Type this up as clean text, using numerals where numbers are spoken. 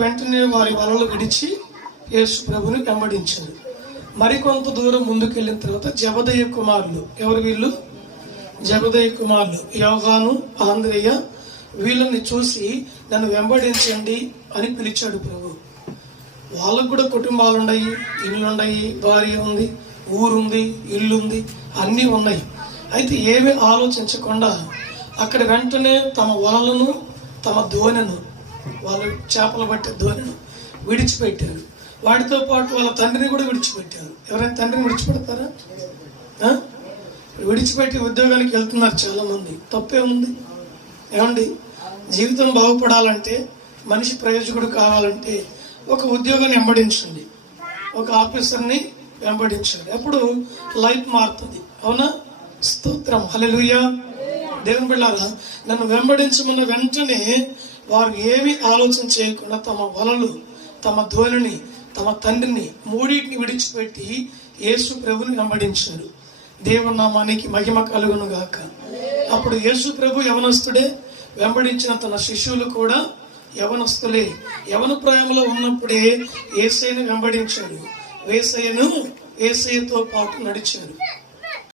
వెంటనే వారి వలలు విడిచి యేసు ప్రభుని వెంబడించారు. మరికొంత దూరం ముందుకెళ్ళిన తర్వాత జబదయి కుమారులు, ఎవరు వీళ్ళు? జబదయి కుమారులు యోహాను, ఆంద్రేయ, వీళ్ళని చూసి నన్ను వెంబడించండి అని పిలిచాడు ప్రభు. వాళ్ళకు కూడా కుటుంబాలు ఉన్నాయి, ఇల్లున్నాయి, భార్య ఉంది, ఊరుంది, ఇల్లుంది, అన్నీ ఉన్నాయి. అయితే ఏమీ ఆలోచించకుండా అక్కడ వెంటనే తమ వలలను, తమ దోణెను, వాళ్ళు చేపలు పట్టే దోణెను విడిచిపెట్టారు. వాటితో పాటు వాళ్ళ తండ్రిని కూడా విడిచిపెట్టారు. ఎవరైనా తండ్రిని విడిచిపెడతారా? విడిచిపెట్టి ఉద్యోగానికి వెళ్తున్నారు చాలా మంది. తప్పే ఉంది? ఏమండి, జీవితం బాగుపడాలంటే, మనిషి ప్రయోజకుడు కావాలంటే ఒక ఉద్యోగాన్ని వెంబడించండి, ఒక ఆఫీసర్ని వెంబడించండి. అప్పుడు లైఫ్ మారుతుంది. అవునా? స్తోత్రం, హల్లెలూయా. దేవుని బిడ్డలారా, నన్ను వెంబడించమన్న వెంటనే వారు ఏమీ ఆలోచన చేయకుండా తమ వలలు, తమ ధోనిని, తమ తండ్రిని మూడింటిని విడిచిపెట్టి యేసు ప్రభుని వెంబడించారు. దేవుని నామానికి మహిమ కలుగును గాక. అప్పుడు యేసు ప్రభు యవనస్తుడే, వెంబడించిన తన శిష్యులు కూడా యవనస్తులే. యవన ప్రాయంలో ఉన్నప్పుడే యేసయ్యను వెంబడించారు, యేసయ్యతో పాటు నడిచారు.